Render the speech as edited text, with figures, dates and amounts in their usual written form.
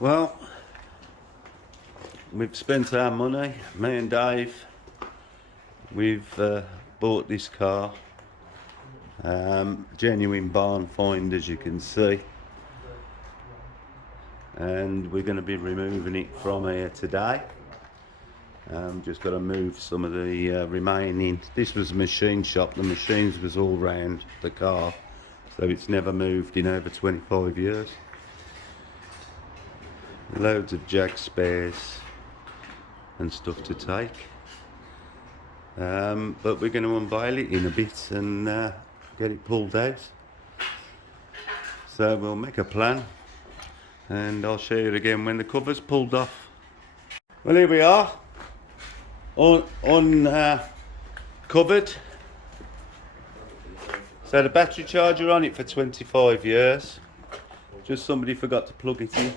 Well, we've spent our money, me and Dave. We've bought this car. Genuine barn find, as you can see. And we're going to be removing it from here today. Just got to move some of the remaining. This was a machine shop. The machines was all round the car, so it's never moved in over 25 years. Loads of Jag spares and stuff to take. But we're going to unveil it in a bit and get it pulled out. So we'll make a plan and I'll show you again when the cover's pulled off. Well, here we are, covered. So the battery charger on it for 25 years. Just somebody forgot to plug it in.